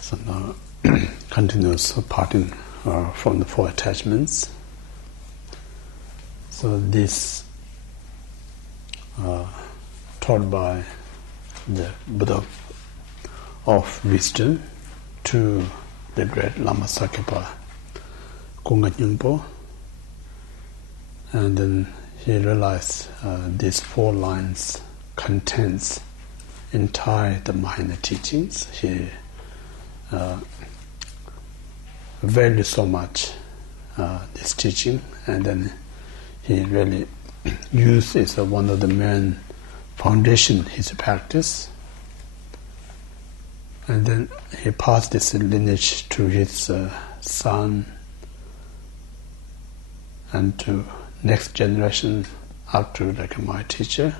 So now continuous parting from the four attachments. So this taught by the Buddha of wisdom to the great Lama Sakyapa Kunga Nyingpo, and then he realized these four lines contains entire the minor teachings. He valued so much this teaching, and then he really used it as one of the main foundation his practice, and then he passed this lineage to his son and to next generation up to like my teacher.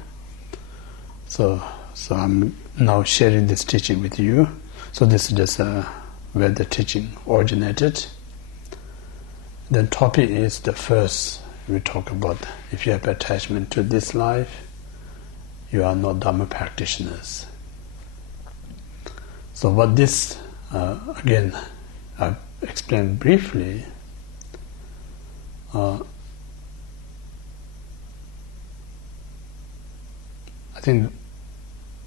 So I'm now sharing this teaching with you. So this is just where the teaching originated. The topic is the first we talk about. If you have attachment to this life, you are not Dharma practitioners. So what this, again, I've explained briefly. I think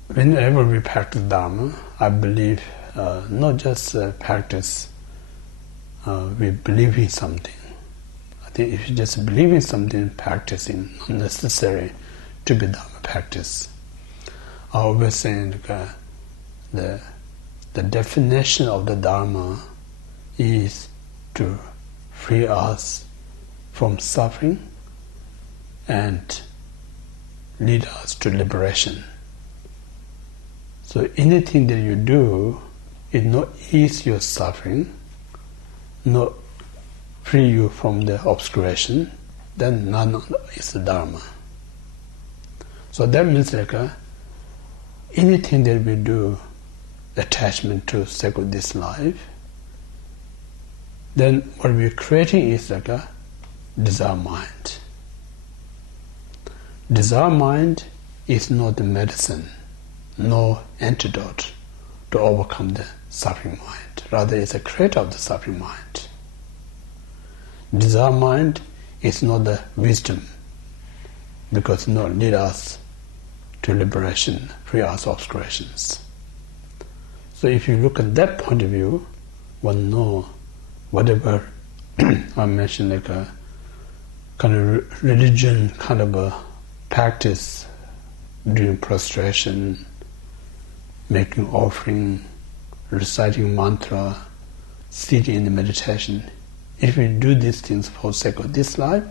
whenever we practice Dharma, I believe not just practice, we believe in something. I think if you just believe in something, practicing, not necessary to be Dharma practice. I always say the definition of the Dharma is to free us from suffering and lead us to liberation. So anything that you do is not ease your suffering, not free you from the obscuration, then none of it is the Dharma. So that means like anything that we do, attachment to sake of this life, then what we're creating is like a desire mind. Desire mind is not the medicine, no antidote to overcome the suffering mind. Rather, it's a creator of the suffering mind. Desire mind is not the wisdom, because it not lead us to liberation, free us of obscurations. So if you look at that point of view, one know whatever I mentioned, like a kind of religion, kind of a practice, doing prostration, making offering, reciting mantra, sitting in the meditation. If we do these things for sake of this life,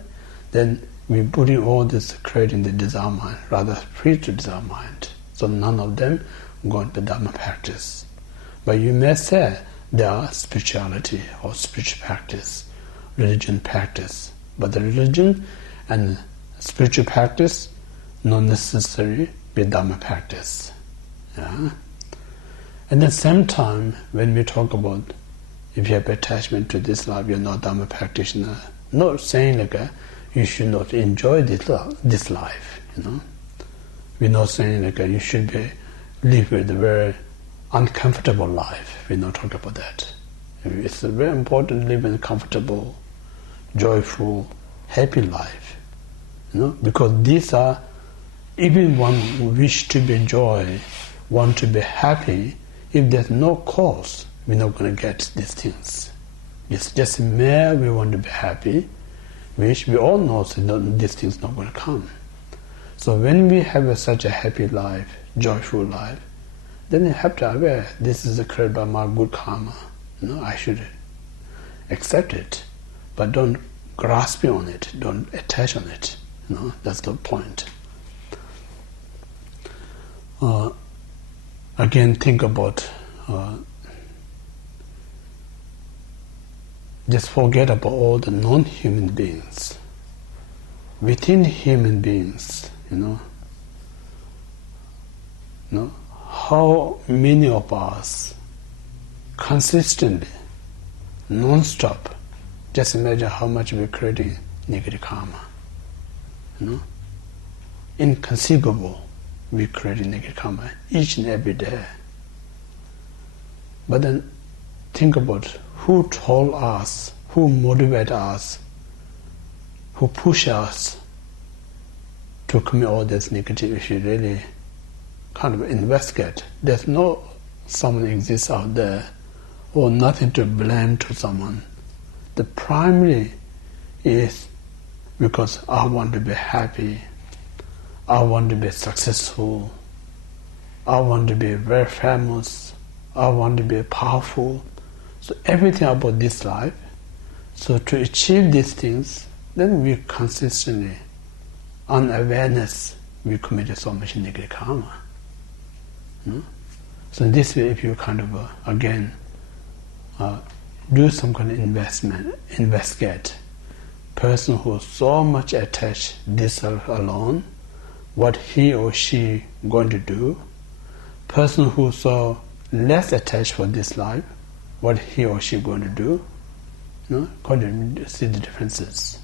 then we're putting all this, creating the desire mind, rather free to desire mind. So none of them go into Dharma practice. But you may say they are spirituality or spiritual practice, religion practice. But the religion and spiritual practice not necessarily be Dharma practice. Yeah? And at the same time, when we talk about if you have attachment to this life, you're not Dharma practitioner, not saying like you should not enjoy this life, you know. We're not saying like you should live with a very uncomfortable life. We're not talking about that. It's very important to live in a comfortable, joyful, happy life, you know, because these are, even one who wish to be joy, want to be happy, if there's no cause, we're not going to get these things. It's just mere we want to be happy, which we all know that these things not going to come. So when we have such a happy life, joyful life, then you have to be aware, this is created by my good karma. You know, I should accept it, but don't grasp on it, don't attach on it. You know, that's the point. Again, think about, just forget about all the non-human beings. Within human beings, you know, how many of us consistently, non-stop, just imagine how much we're creating negative karma. You know, inconceivable. We create negative karma each and every day. But then think about who told us, who motivated us, who pushed us to commit all this negative. If you really kind of investigate, there's no someone exists out there or nothing to blame to someone. The primary is because I want to be happy, I want to be successful, I want to be very famous, I want to be powerful. So everything about this life. So to achieve these things, then we consistently, unawareness, we committed so much negative karma. So in this way, if you kind of again do some kind of investigate, person who so much attached this self alone, what he or she going to do, person who so less attached for this life, what he or she going to do, going to see the differences.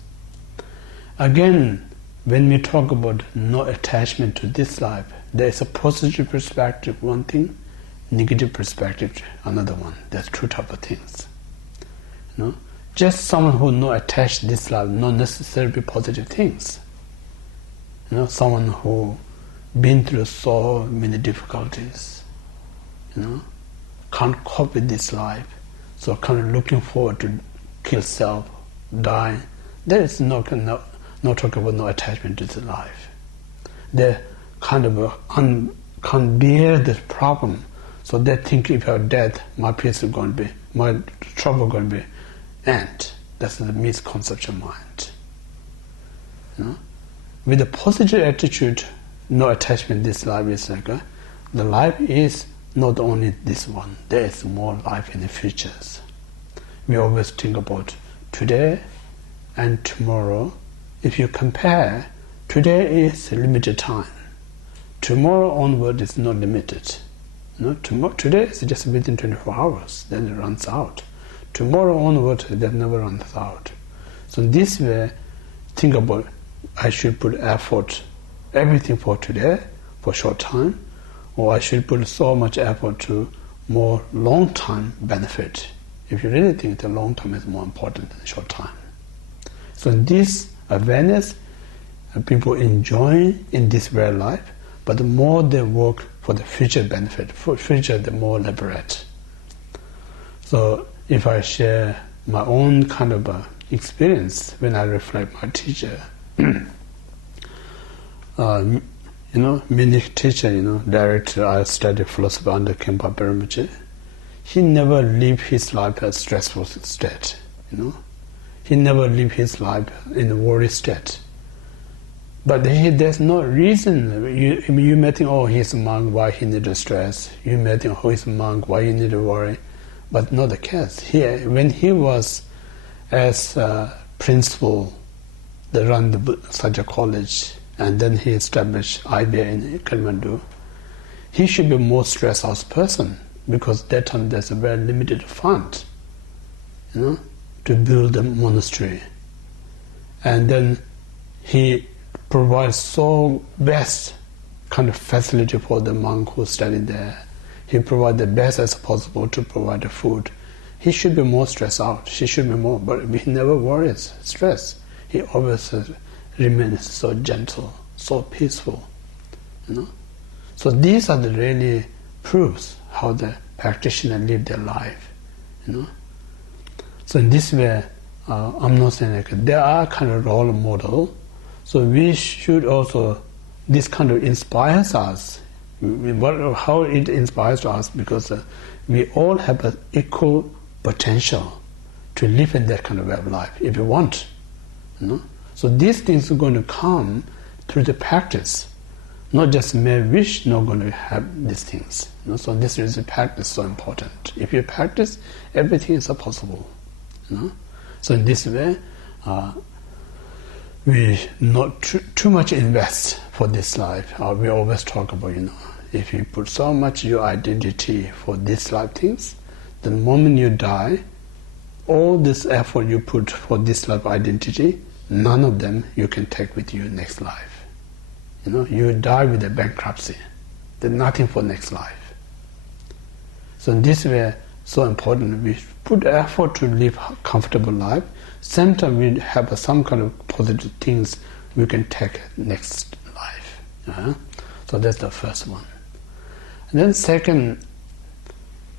Again, when we talk about no attachment to this life, there is a positive perspective, one thing, negative perspective, another one. There's two types of things. Just someone who no attached to this life, not necessarily positive things. Someone who been through so many difficulties, can't cope with this life, so kind of looking forward to kill self, die. There is no talk about no attachment to the life. They kind of can't bear this problem, so they think if I'm dead, my peace is going to be, my trouble is going to be end. That's the misconception mind. With a positive attitude, no attachment to this life is like the life is not only this one. There is more life in the futures. We always think about today and tomorrow. If you compare, today is a limited time. Tomorrow onward is not limited. Today is just within 24 hours, then it runs out. Tomorrow onward, that never runs out. So this way, think about, I should put effort, everything for today, for short time, or I should put so much effort to more long-time benefit. If you really think the long term is more important than the short time. So this awareness, people enjoy in this very life, but the more they work for the future benefit, for future, the more liberate. So if I share my own kind of experience when I reflect my teacher, many teacher, director, I studied philosophy under Khenpo Ngawang. He never lived his life as stressful state, He never lived his life in a worry state. But there's no reason. You may think, oh, he's a monk, why he need to stress? You may think, oh, he's a monk, why he need to worry? But not the case. When he was as principal, they run such a college, and then he established IBA in Kathmandu, he should be more stressed out person, because that time there's a very limited fund, to build a monastery. And then he provides so best kind of facility for the monk who studied there. He provides the best as possible to provide the food. He should be more stressed out. She should be more, but he never worries, stress. He always remains so gentle, so peaceful, So these are the really proofs how the practitioner live their life, So in this way, I'm not saying like they are kind of role model. So we should also, this kind of inspires us. How it inspires us, because we all have an equal potential to live in that kind of way of life if you want. So these things are going to come through the practice, not just mere wish, not going to have these things. So this is the practice so important. If you practice, everything is possible. So in this way, we not too much invest for this life. We always talk about, if you put so much your identity for this life things, the moment you die, all this effort you put for this life identity, none of them you can take with you next life. You die with a bankruptcy. There's nothing for next life. So in this way, so important. We put effort to live a comfortable life. Same time we have some kind of positive things we can take next life. So that's the first one. And then second,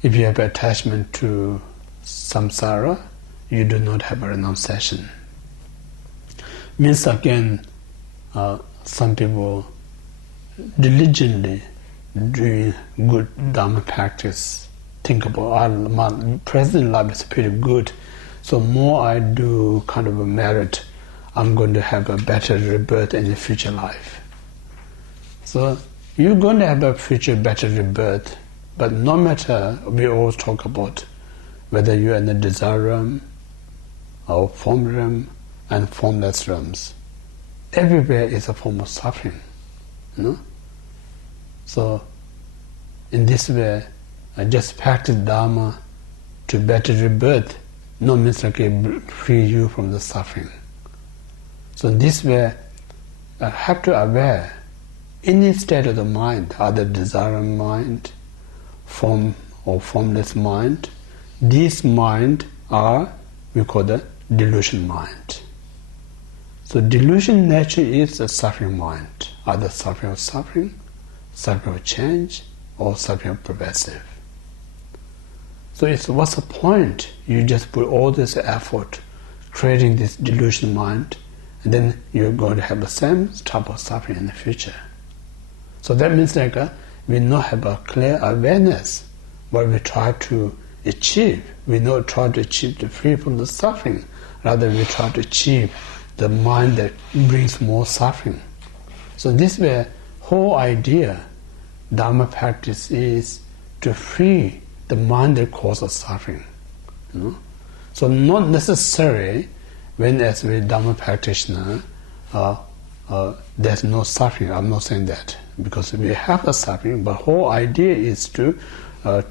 if you have attachment to samsara, you do not have a renunciation. Means again, some people diligently doing good Dharma practice, think about, my present life is pretty good, so more I do kind of a merit, I'm going to have a better rebirth in the future life. So you're going to have a future better rebirth, but no matter, we always talk about whether you're in the desire realm or form realm and formless realms. Everywhere is a form of suffering. So in this way, I just practice Dharma to better rebirth, no means like free you from the suffering. So in this way, I have to aware any state of the mind, either desire mind, form or formless mind. These mind are, we call the delusion mind. So delusion nature is a suffering mind, either suffering of change, or suffering of pervasive. So what's the point? You just put all this effort creating this delusion mind, and then you're going to have the same type of suffering in the future. So that means like we not have a clear awareness what we try to achieve. We not try to achieve the free from the suffering, rather we try to achieve the mind that brings more suffering. So this way, whole idea, Dharma practice is to free the mind that causes suffering. So not necessarily when as a Dharma practitioner there's no suffering. I'm not saying that, because we have the suffering, but whole idea is to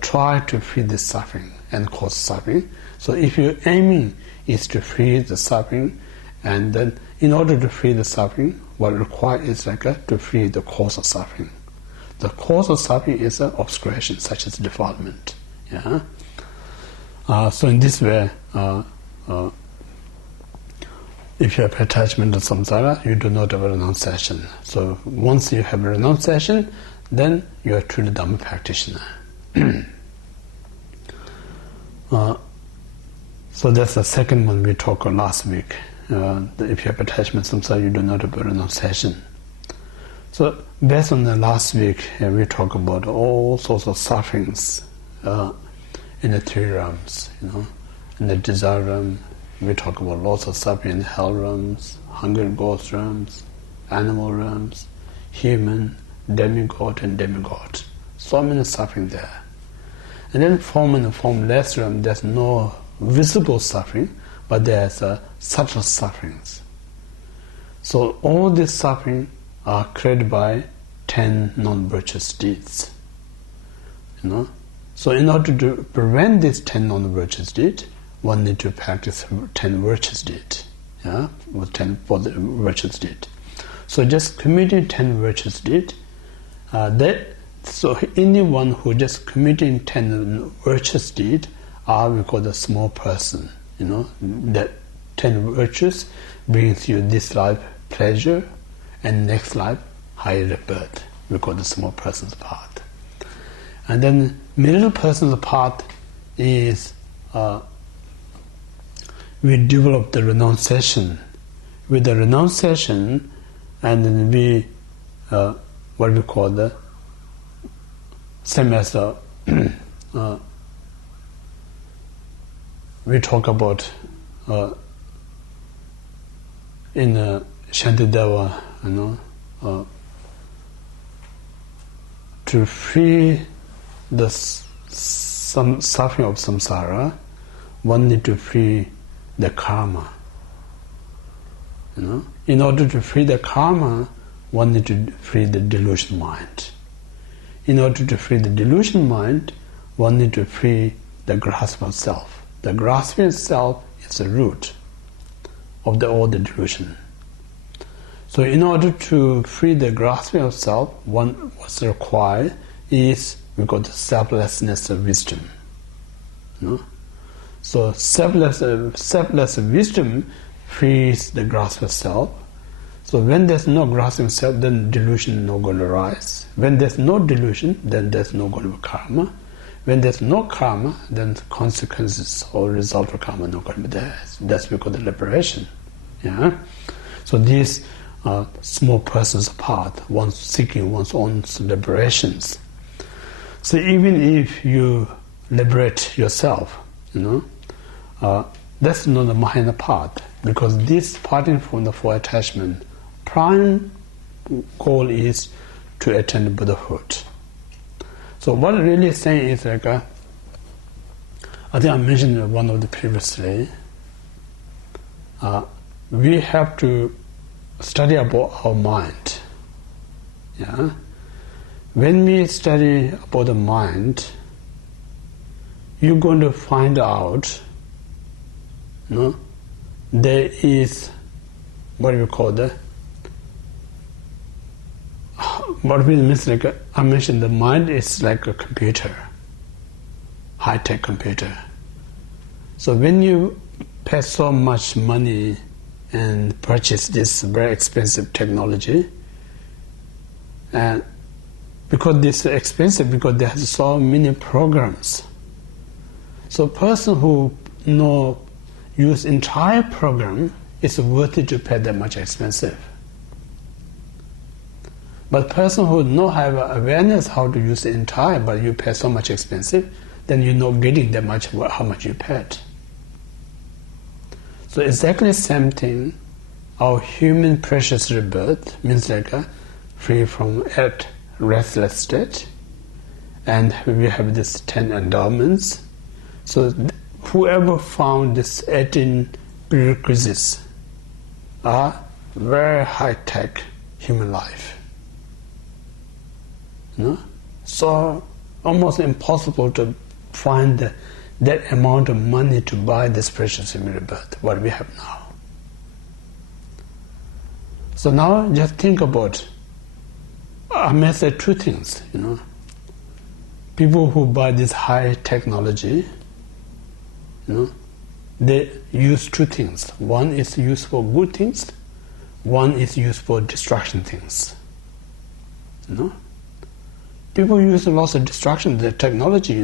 try to free the suffering and cause suffering. So if your aiming is to free the suffering, and then in order to free the suffering, what required is like to free the cause of suffering. The cause of suffering is an obscuration, such as defilement. So in this way, if you have attachment to samsara, you do not have a renunciation. So once you have a renunciation, then you are truly Dhamma practitioner. So that's the second one we talked about last week. If you have attachment to samsara, you do not have a renunciation. So based on the last week, we talked about all sorts of sufferings in the three realms. In the desire realm, we talk about lots of suffering in hell realms, hunger ghost realms, animal realms, human, demigod and demigod. So many suffering there. And then form and formless realm, there's no visible suffering, but there's subtle sufferings. So all this suffering are created by 10 non-virtuous deeds. So in order to prevent these 10 non-virtuous deeds, one need to practice 10 virtuous deeds. With 10 virtuous deeds. So just committing 10 virtuous deeds, so anyone who just committing 10 virtuous deeds we call the small person. That 10 virtues brings you this life pleasure, and next life higher birth. We call the small person's path. And then middle person's path is we develop the renunciation. With the renunciation, and then we what we call the same as the we talk about in Shantideva, to free the some suffering of samsara, one need to free the karma. In order to free the karma, one need to free the delusion mind. In order to free the delusion mind, one need to free the grasp of self. The grasping of self is the root of all the delusion. So in order to free the grasping of self, what's required is we got the selflessness of wisdom. You know? So selfless wisdom frees the grasp of self. So when there's no grasp of self, then delusion is not going to rise. When there's no delusion, then there's no going to be karma. When there's no karma, then the consequences or result of karma are not going to be there. That's because of liberation. Yeah. So these are small persons apart, one seeking one's own liberations. So even if you liberate yourself, that's not the minor part, because this parting from the four attachment, prime goal is to attain Buddhahood. So what it really is saying is like, I think I mentioned one of the previously, we have to study about our mind. Yeah. When we study about the mind, you're going to find out, there is what we call what we mean, like I mentioned, the mind is like a computer, high-tech computer. So when you pay so much money and purchase this very expensive technology, and because this is expensive, because there are so many programs. So a person who use entire program is worth it to pay that much expensive. But person who not have awareness how to use the entire, but you pay so much expensive, then you're not getting that much how much you paid. So exactly the same thing, our human precious rebirth means like free from restless state, and we have this 10 endowments. So whoever found this 18 prerequisites are very high-tech human life. So almost impossible to find that amount of money to buy this precious human rebirth, what we have now. So now just think about, I may say two things, People who buy this high technology, they use two things. One is used for good things, one is used for destruction things. People use lots of destruction, the technology,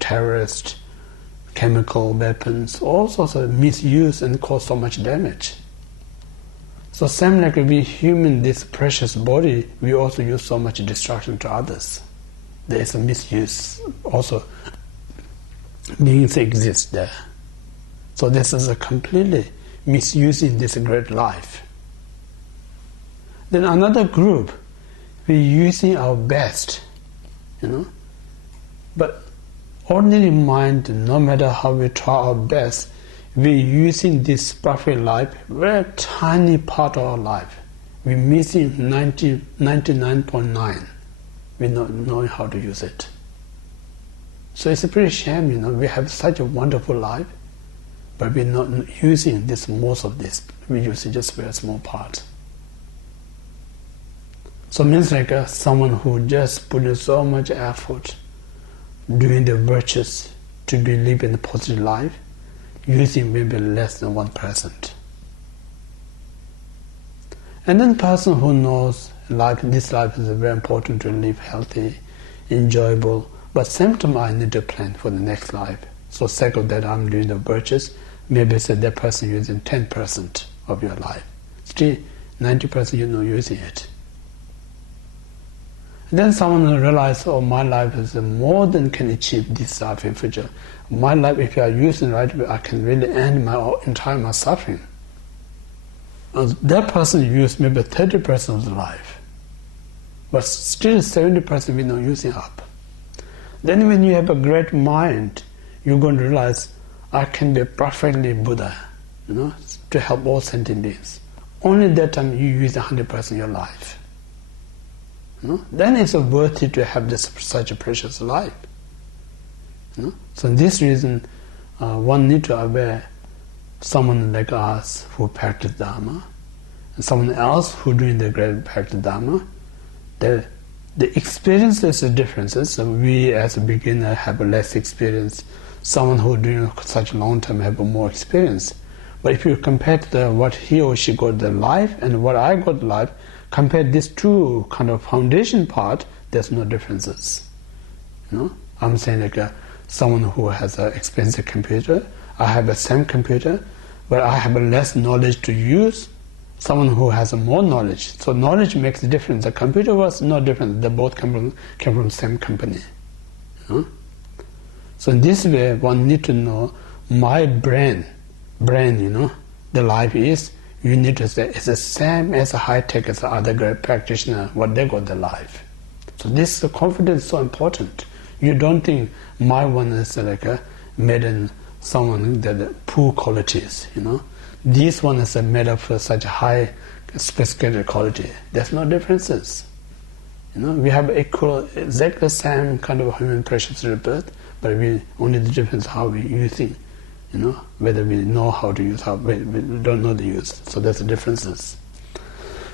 terrorist, chemical weapons, all sorts of misuse and cause so much damage. So same like we human, this precious body, we also use so much destruction to others. There is a misuse also. Beings exist there. So this is a completely misusing this great life. Then another group, we're using our best, But ordinary mind, no matter how we try our best, we're using this perfect life, very tiny part of our life. We're missing 99.9. We're not knowing how to use it. So it's a pretty shame, we have such a wonderful life, but we're not using this, most of this. We're using just a very small part. So it means like someone who just put in so much effort doing the virtues to live in a positive life, using maybe less than 1%. And then person who knows this life is very important to live healthy, enjoyable, but same time I need to plan for the next life. So sake of that I'm doing the virtues, maybe say that person using 10% of your life. Still 90% you're not using it. And then someone will realize, my life is more than can achieve this life in future. My life, if I use it right way, I can really end my entire suffering. And that person used maybe 30% of the life, but still 70% we're not using up. Then when you have a great mind, you're going to realize, I can be perfectly Buddha, to help all sentient beings. Only that time you use 100% of your life. Then it's worthy to have such a precious life. So this reason, one need to aware someone like us who practice Dharma, and someone else who doing the great practice Dharma. The experiences are differences. So we as a beginner have less experience. someone who doing such a long time have more experience. But if you compare to what he or she got the life and what I got life, compare these two kind of foundation part, there's no differences. I'm saying like someone who has an expensive computer, I have the same computer, but I have less knowledge to use. Someone who has more knowledge, so knowledge makes a difference. The computer was no different. They both came from the same company. So in this way, one need to know my brain. The life is, you need to say it's the same as a high tech as the other great practitioner. What they got the life. So this confidence is so important. You don't think my one is like made in someone that poor qualities. This one is made of such high sophisticated quality. There's no differences. We have equal, exactly same kind of human precious rebirth, but we only the difference how we using. Whether we know how to use, how we don't know the use. So there's the differences.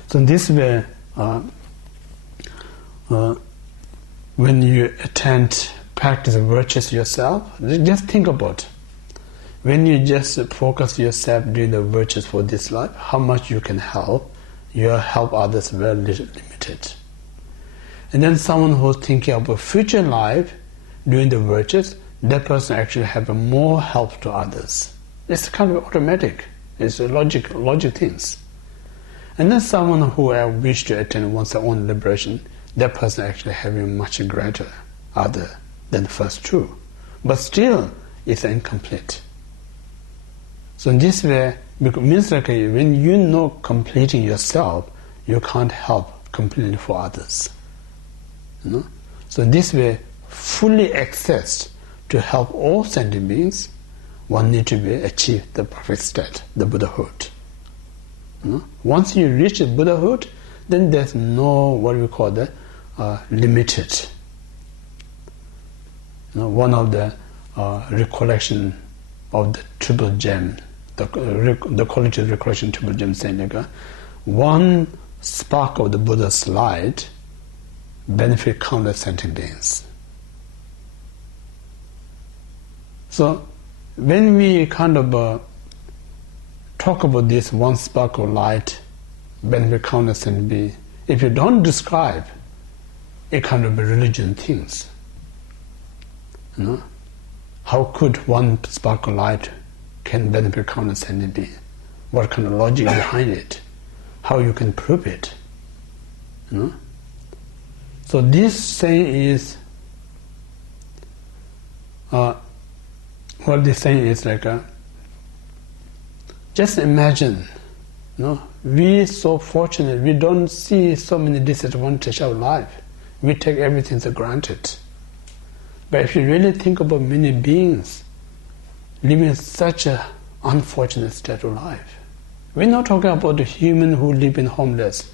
So in this way, when you practice virtues yourself, just think about when you just focus yourself doing the virtues for this life, how much you can help. Your help others very limited. And then someone who's thinking about future life, doing the virtues, that person actually have more help to others. It's kind of automatic. It's a logic things. And then someone who wish to attain one's own liberation, that person actually having much greater other than the first two. But still, it's incomplete. So in this way, it means like when you know completing yourself, you can't help completely for others. So in this way, fully accessed to help all sentient beings, one need to achieve the perfect state, the Buddhahood. Once you reach the Buddhahood, then there's no what we call the limited. One of the recollection of the triple gem, the quality of recollection triple gem saying one spark of the Buddha's light benefit countless sentient beings. So when we kind of talk about this one spark of light benefit countless sentient beings, if you don't describe, it kind of religion things. How could one spark of light can benefit countless sentient beings? What kind of logic behind it? How you can prove it? So this saying is, what this saying is like, just imagine, we so fortunate, we don't see so many disadvantages of life. We take everything for granted. But if you really think about many beings living in such an unfortunate state of life, we're not talking about the human who live in homeless.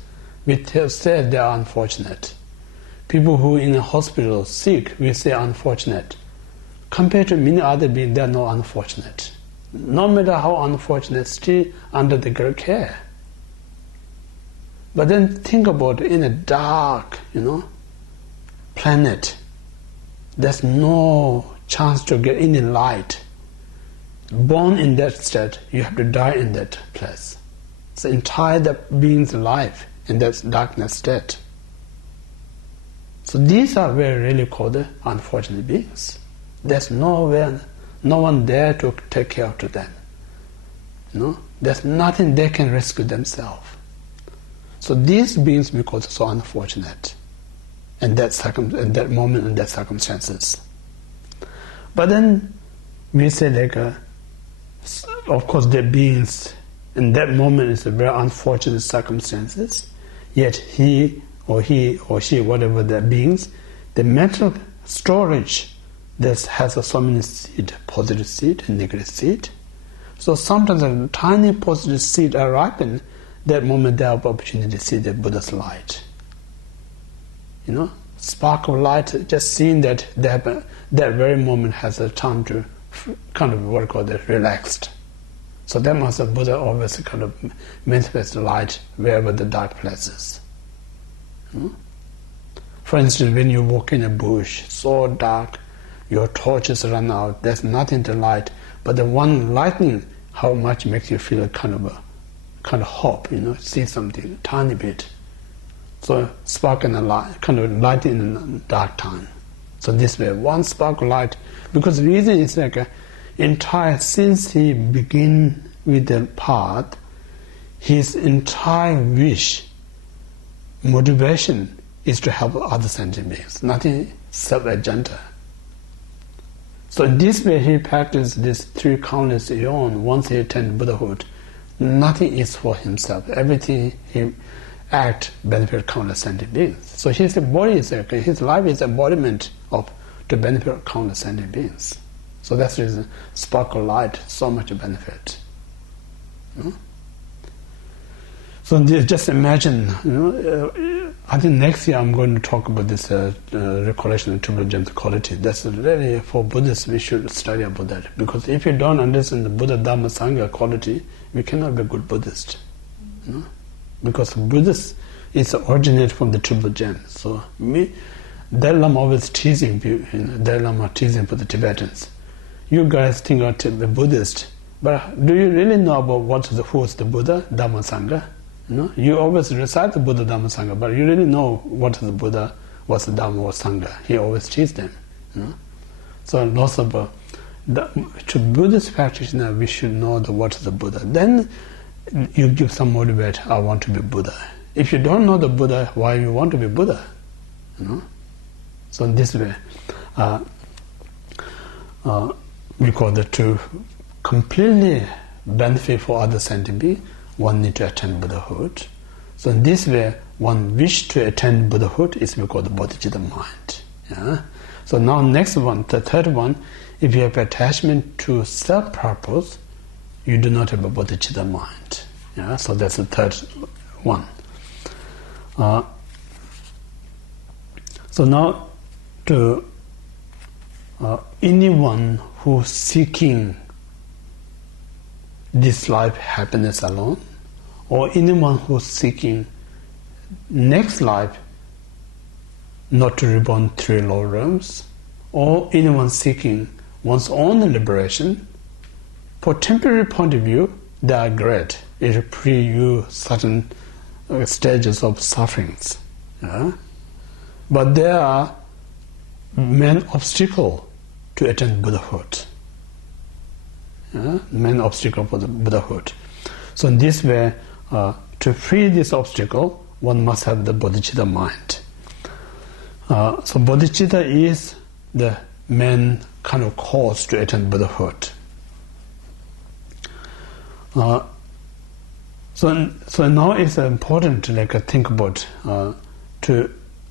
We say they are unfortunate. People who in a hospital sick, we say unfortunate. Compared to many other beings, they are not unfortunate. No matter how unfortunate, still under the great care. But then think about in a dark, planet, there's no chance to get any light. Born in that state, you have to die in that place. It's the entire being's life in that darkness state. So these are very really called the unfortunate beings. There's no one there to take care of them. There's nothing they can rescue themselves. So these beings we call so unfortunate in that moment and that circumstances. But then we say of course the beings in that moment is a very unfortunate circumstances, yet he or she, whatever the beings, the mental storage that has so many seed, positive seed and negative seed. So sometimes a tiny positive seed are ripened, that moment they have opportunity to see the Buddha's light. Spark of light, just seeing that that very moment has a time to kind of what we call it, relaxed. So that must have Buddha always kind of manifest light wherever the dark places. For instance, when you walk in a bush, so dark, your torches run out, there's nothing to light, but the one lighting, how much makes you feel a kind of hope, see something tiny bit. So spark and a light, kind of light in the dark time. So this way, one spark of light, because the reason is since he begin with the path, his entire wish, motivation is to help other sentient beings, nothing self-agenda. So in this way he practiced this 3 countless eons. Once he attained Buddhahood, nothing is for himself. Everything he act benefit countless sentient beings. So his body is his life is embodiment of to benefit countless sentient beings. So that's the reason sparkle light so much benefit. So just imagine, I think next year I'm going to talk about this recollection of triple gems quality. That's really, for Buddhists, we should study about that. Because if you don't understand the Buddha, Dhamma, Sangha quality, we cannot be a good Buddhist. Because Buddhist is originated from the triple gems. So Dalai Lama always teasing, Dalai Lama teasing for the Tibetans. You guys think you're Buddhist, but do you really know about who is the Buddha, Dhamma, Sangha? You always recite the Buddha, Dhamma, Sangha, but you really know what is the Buddha, what's the Dhamma, what's Sangha. He always teaches them. So lots of to Buddhist practitioner, we should know what is the Buddha. Then you give some motivate. I want to be Buddha. If you don't know the Buddha, why you want to be Buddha? So in this way, we call the to completely benefit for other sentient beings, one need to attain Buddhahood. So in this way, one wish to attain Buddhahood is we call the bodhicitta mind. So now next one, the third one, if you have attachment to self-purpose, you do not have a bodhicitta mind. So that's the third one. So now to anyone who's seeking this life happiness alone, or anyone who's seeking next life not to reborn 3 lower realms, or anyone seeking one's own liberation, for temporary point of view, they are great. It free you certain stages of sufferings. But there are main obstacle to attain Buddhahood. Main obstacle for the Buddhahood. So in this way, to free this obstacle, one must have the bodhicitta mind. So bodhicitta is the main kind of cause to attain Buddhahood. So now it's important to think about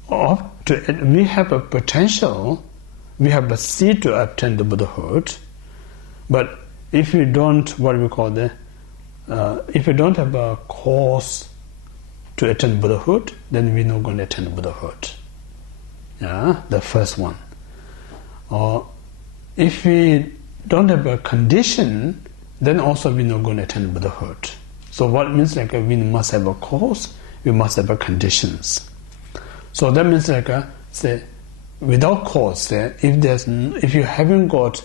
we have a potential, we have a seed to obtain the Buddhahood, but if you don't, if you don't have a cause to attain Buddhahood, then we're not going to attain Buddhahood. The first one. Or if we don't have a condition, then also we're not going to attain Buddhahood. So what means we must have a cause, we must have a conditions. So that means say without cause, say if you haven't got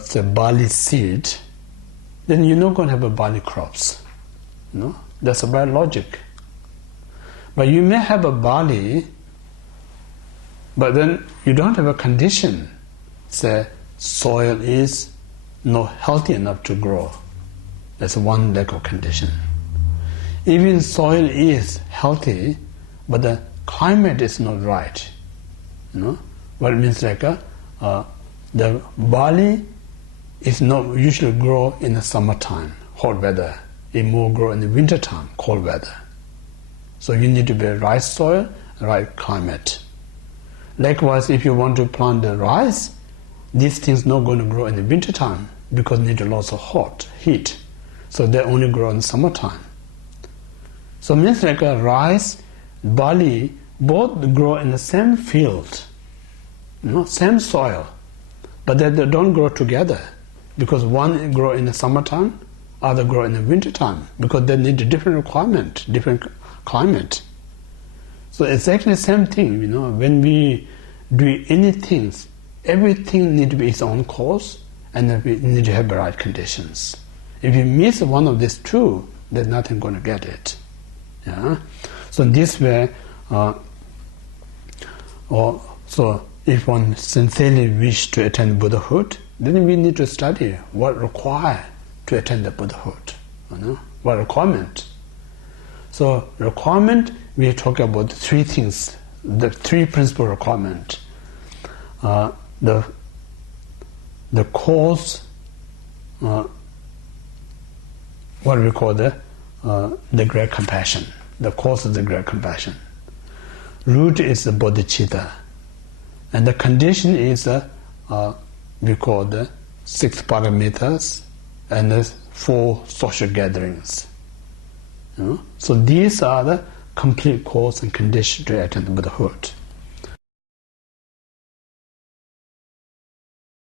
say barley seed, then you're not going to have a barley crops. That's a bad logic. But you may have a barley, but then you don't have a condition. Say soil is not healthy enough to grow. That's one lack of condition. Even soil is healthy, but the climate is not right. What it means the barley is not usually grow in the summertime, hot weather. It more grow in the wintertime, cold weather. So you need to be right soil, right climate. Likewise, if you want to plant the rice, these things not going to grow in the wintertime because need lots of heat. So they only grow in summertime. So it means rice, barley, both grow in the same field, same soil, but they don't grow together because one grow in the summertime, other grow in the wintertime because they need a different requirement, different climate. So exactly the same thing, when we do anything everything need to be its own cause, and we need to have the right conditions. If you miss one of these two, there's nothing going to get it. Yeah. So in this way, so if one sincerely wish to attain Buddhahood, then we need to study what required to attain the Buddhahood. What requirement? So requirement, we talk about three things, the three principal requirement. The cause, what we call the great compassion. The cause is the great compassion. Root is the bodhicitta, and the condition is we call the 6 paramitas and the 4 social gatherings. So these are the complete cause and condition to attain the Buddhahood.